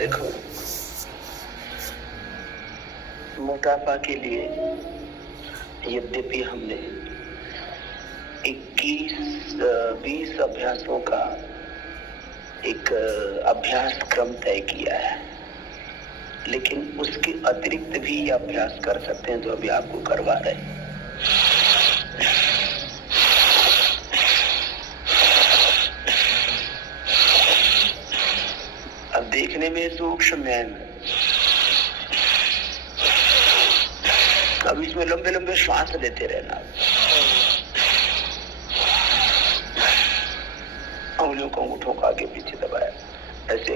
देखो, मोटापा के लिए यद्यपि हमने 21-20 अभ्यासों का एक अभ्यास क्रम तय किया है, लेकिन उसके अतिरिक्त भी ये अभ्यास कर सकते हैं जो अभी आपको करवा रहे हैं। अब देखने में सूक्ष्म है, अब इसमें लंबे लंबे श्वास लेते रहना, उंगलियों को अंगूठों को आगे पीछे दबाया, ऐसे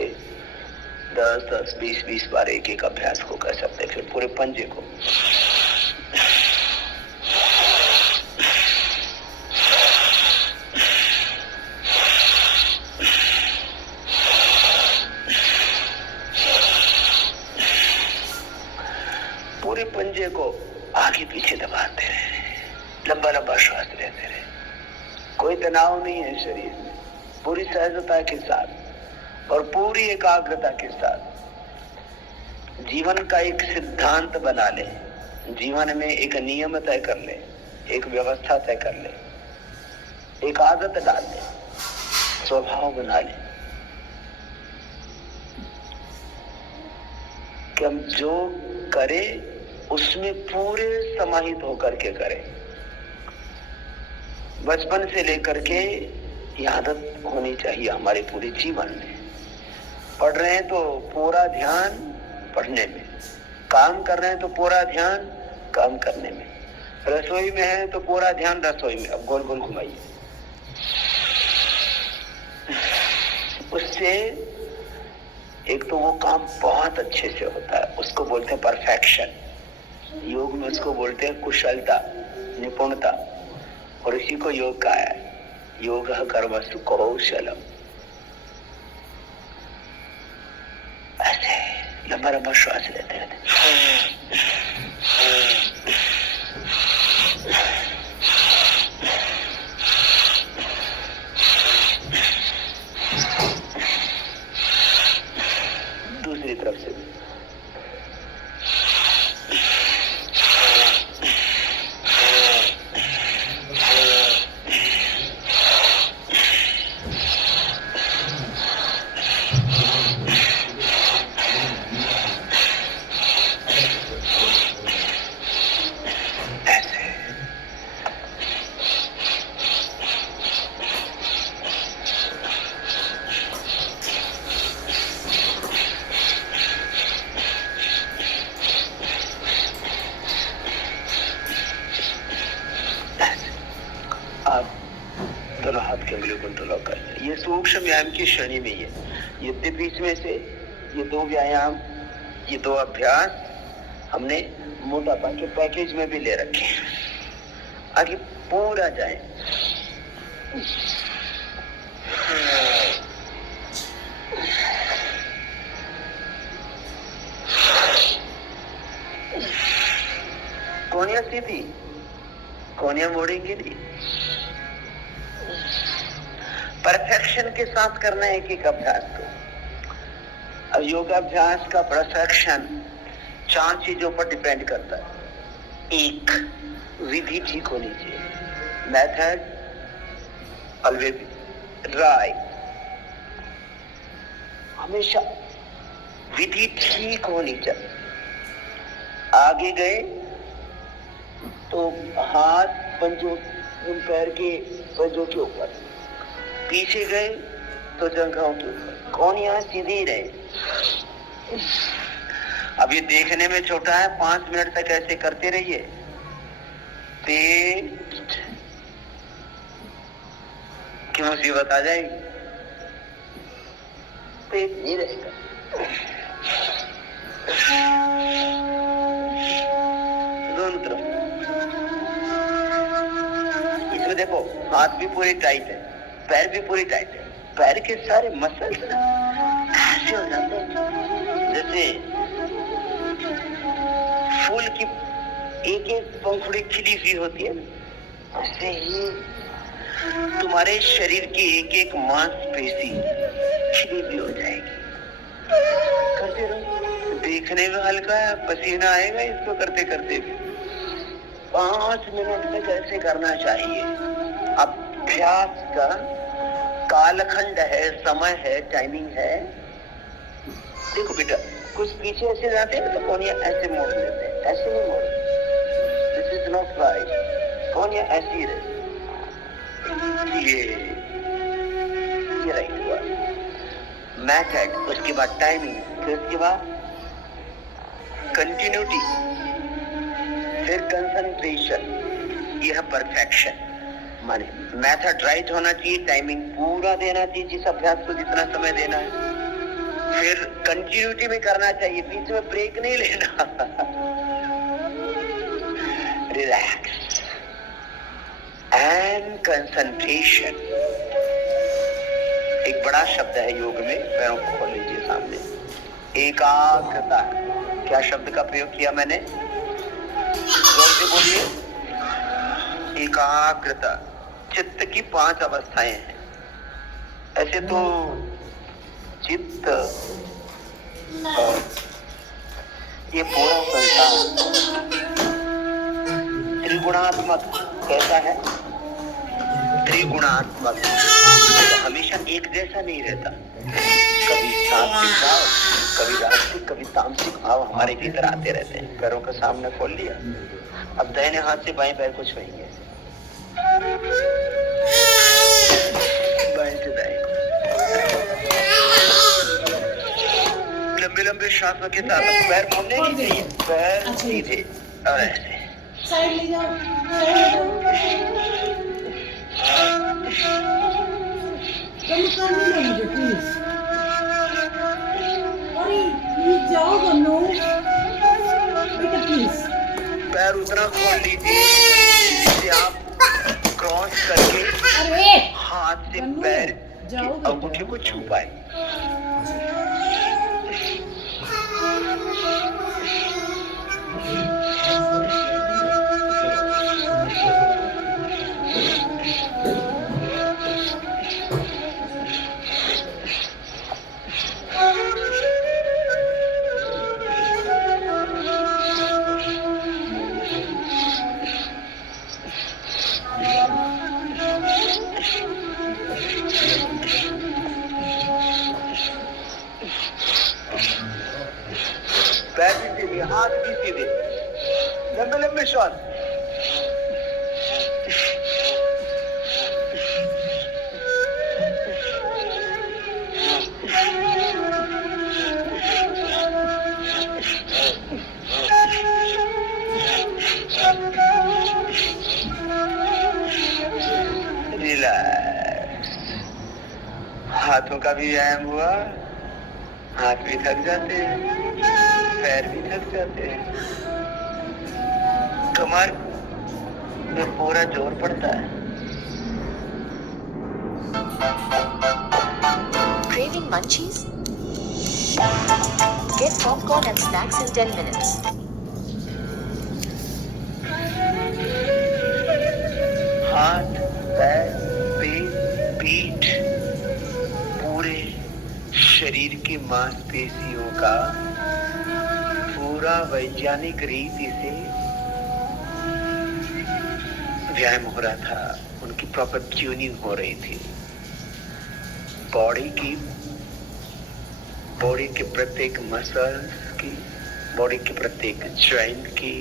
10-10, 20-20 बार एक एक अभ्यास को कर सकते हैं। फिर पूरे पंजे को आगे पीछे दबाते रहे, लंबा लंबा श्वास लेते रहे। कोई तनाव नहीं है शरीर में, पूरी सहजता के साथ और पूरी एकाग्रता के साथ जीवन का एक सिद्धांत बना ले, जीवन में एक नियम तय कर ले, एक व्यवस्था तय कर ले, एक आदत डाल ले, स्वभाव बना ले कि हम जो करे उसमें पूरे समाहित होकर के करें। बचपन से लेकर के ये आदत होनी चाहिए हमारे पूरे जीवन में। पढ़ रहे हैं तो पूरा ध्यान पढ़ने में, काम कर रहे हैं तो पूरा ध्यान काम करने में, रसोई में है तो पूरा ध्यान रसोई में। अब गोल गोल घुमाइए, उससे एक तो वो काम बहुत अच्छे से होता है, उसको बोलते हैं परफेक्शन। योग में उसको बोलते हैं कुशलता, निपुणता, और इसी को योग कहा है, योग कर्मसु कौशलम। ऐसे लंबा लंबा श्वास लेते रहते। दूसरी तरफ से सूक्ष्म व्यायाम की श्रेणी में ये, यद्यपि इसमें से ये दो व्यायाम, ये दो अभ्यास हमने मोटापा के पैकेज में भी ले रखे हैं। आगे पूरा जाए, कोनिया सीधी, कोनिया मोड़ेंगे नहीं, परफेक्शन के साथ करना है एक एक अभ्यास को। अब योगाभ्यास का परफेक्शन 4 चीजों पर डिपेंड करता है। एक, विधि ठीक होनी चाहिए, मेथड ऑलवेज राइट, हमेशा विधि ठीक होनी चाहिए। आगे गए तो हाथ पंजों, पैर के पंजों के ऊपर, पीछे गए तो जंघों के ऊपर, कोनियां सीधी रहे। अब ये देखने में छोटा है, 5 मिनट तक ऐसे करते रहिए। पेट की मुसीबत आ जाएगी, पेट नहीं रहेगा। दोनों तरफ इसमें देखो, हाथ भी पूरी टाइट है, पैर भी पूरी टाइट है, पैर के सारे मसल्स ऐसे हो जाते हैं जैसे फूल की एक एक पंखुड़ी खिली हुई होती है ना, ऐसे ही तुम्हारे शरीर की एक एक मांसपेशी खिली हुई हो जाएगी। करते रहो, देखने में हल्का है, पसीना आएगा इसको करते करते भी। 5 मिनट तक ऐसे करना चाहिए। अभ्यास का कालखंड है, समय है, टाइमिंग है। देखो बेटा, कुछ पीछे ऐसे जाते हैं तो कोनिया ऐसे मोड़ लेते हैं, ऐसे नहीं मोड़। This is not right. कोनिया ऐसी रहे, ये राइट हुआ। मैथड, उसके बाद टाइमिंग, फिर उसके बाद कंटिन्यूटी, फिर कंसंट्रेशन, यह परफेक्शन। माने मेथड राइट होना चाहिए, टाइमिंग पूरा देना चाहिए जिस अभ्यास को जितना समय देना है, फिर कंटिन्यूटी में करना चाहिए, बीच में ब्रेक नहीं लेना। Relax and concentration. एक बड़ा शब्द है योग में, पैरों को खोल लीजिए सामने। एकाग्रता। क्या शब्द का प्रयोग किया मैंने? जोर से बोलिए। एकाग्रता। चित्त की 5 अवस्थाएं हैं। ऐसे तो चित्त, ये पूरा संसार त्रिगुणात्मक कैसा है? त्रिगुणात्मक। तो हमेशा एक जैसा नहीं रहता। कभी सात्विक भाव, कभी राजसिक, कभी तामसिक भाव हमारे भीतर आते रहते हैं। पैरों का सामने खोल लिया। अब दाहिने हाथ से बाएं पैर को छुएंगे, बाएं से दाएं। लंबे लंबे श्वासों के साथ पैर मोड़ने नहीं चाहिए, पैर सीधे और ऐसे साइड ले जाओ, कम कर लो मुझे प्लीज। अरे प्लीज जाओ बनो बेटा प्लीज। पैर उतना खोल लीजिए जिससे आप क्रॉस करके हाथ से पैर की अंगूठी को छू पाए। पैर भी सीधे, हाथ भी सीधे, लंबे लंबे श्वास। रिलैक्स। हाथों का भी व्यायाम हुआ, हाथ भी थक जाते हैं, पैर भी थक जाते हैं, कमर में पूरा जोर पड़ता है। Craving munchies? Get popcorn and snacks in 10 minutes. हाथ, पैर, पेट, पीठ, पूरे शरीर की मांसपेशियों का पूरा वैज्ञानिक रीति से व्यायाम हो रहा था, उनकी प्रॉपर ट्यूनिंग हो रही थी। बॉडी के प्रत्येक मसल्स की, बॉडी के प्रत्येक जॉइंट की,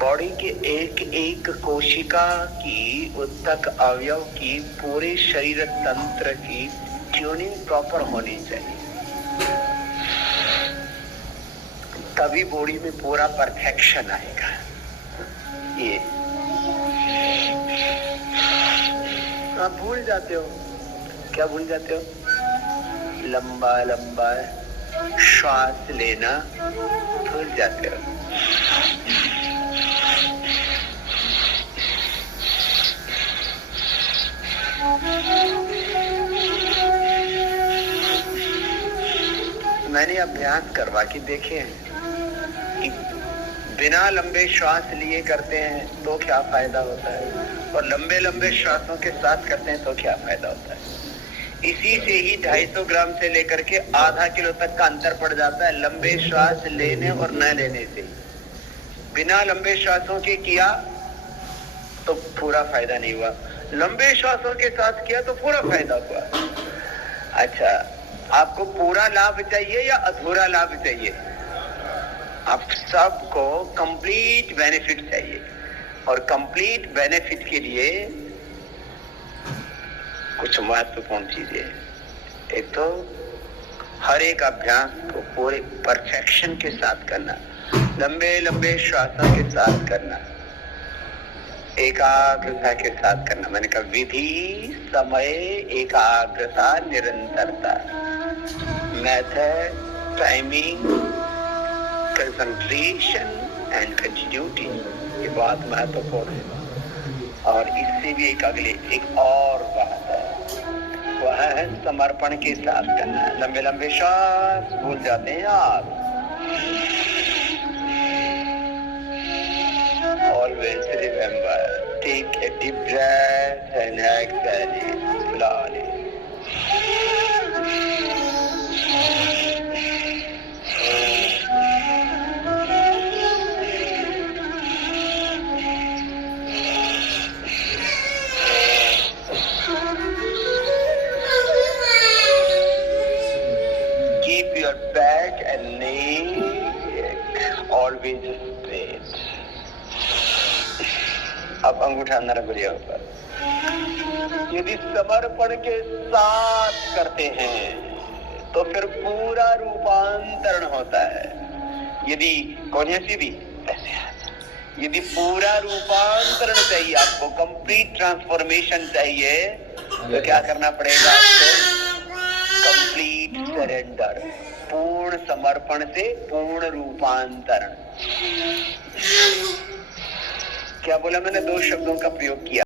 बॉडी के एक एक कोशिका की, उत्तक अवयव की, पूरे शरीर तंत्र की ट्यूनिंग प्रॉपर होनी चाहिए। तभी बॉडी में पूरा परफेक्शन आएगा। ये आप भूल जाते हो। क्या भूल जाते हो? लंबा लंबा श्वास लेना भूल जाते हो। मैंने अभ्यास करवा के देखे हैं कि बिना लंबे श्वास लिए करते हैं तो क्या फायदा होता है, और लंबे लंबे श्वासों के साथ करते हैं तो क्या फायदा होता है। इसी से ही 250 ग्राम से लेकर के आधा किलो तक का अंतर पड़ जाता है लंबे श्वास लेने और न लेने से। बिना लंबे श्वासों के किया तो पूरा फायदा नहीं हुआ, लंबे श्वासों के साथ किया तो पूरा फायदा हुआ। अच्छा, आपको पूरा लाभ चाहिए या अधूरा लाभ चाहिए? आप सबको कंप्लीट बेनिफिट चाहिए, और कंप्लीट बेनिफिट के लिए कुछ महत्वपूर्ण चीजें। एक तो हर एक अभ्यास को पूरे परफेक्शन के साथ करना, लंबे लंबे श्वासों के साथ करना, एकाग्रता के साथ करना। मैंने कहा विधि, समय, एकाग्रता, निरंतरता, method, timing, concentration and continuity, ये बात महत्वपूर्ण है। और इससे भी एक और बात है, वह है समर्पण के साथ करना। लंबे लंबे श्वास भूल जाते हैं आप। Always remember, take a deep breath and exhale it slowly. Keep your back and neck always straight. अब अंगूठा नरम बढ़िया ऊपर। यदि समर्पण के साथ करते हैं तो फिर पूरा रूपांतरण होता है। यदि कोने से भी ऐसे, यदि पूरा रूपांतरण चाहिए, आपको कंप्लीट ट्रांसफॉर्मेशन चाहिए, तो क्या करना पड़ेगा आपको? कंप्लीट सरेंडर, पूर्ण समर्पण से पूर्ण रूपांतरण। क्या बोला मैंने? 2 शब्दों का प्रयोग किया।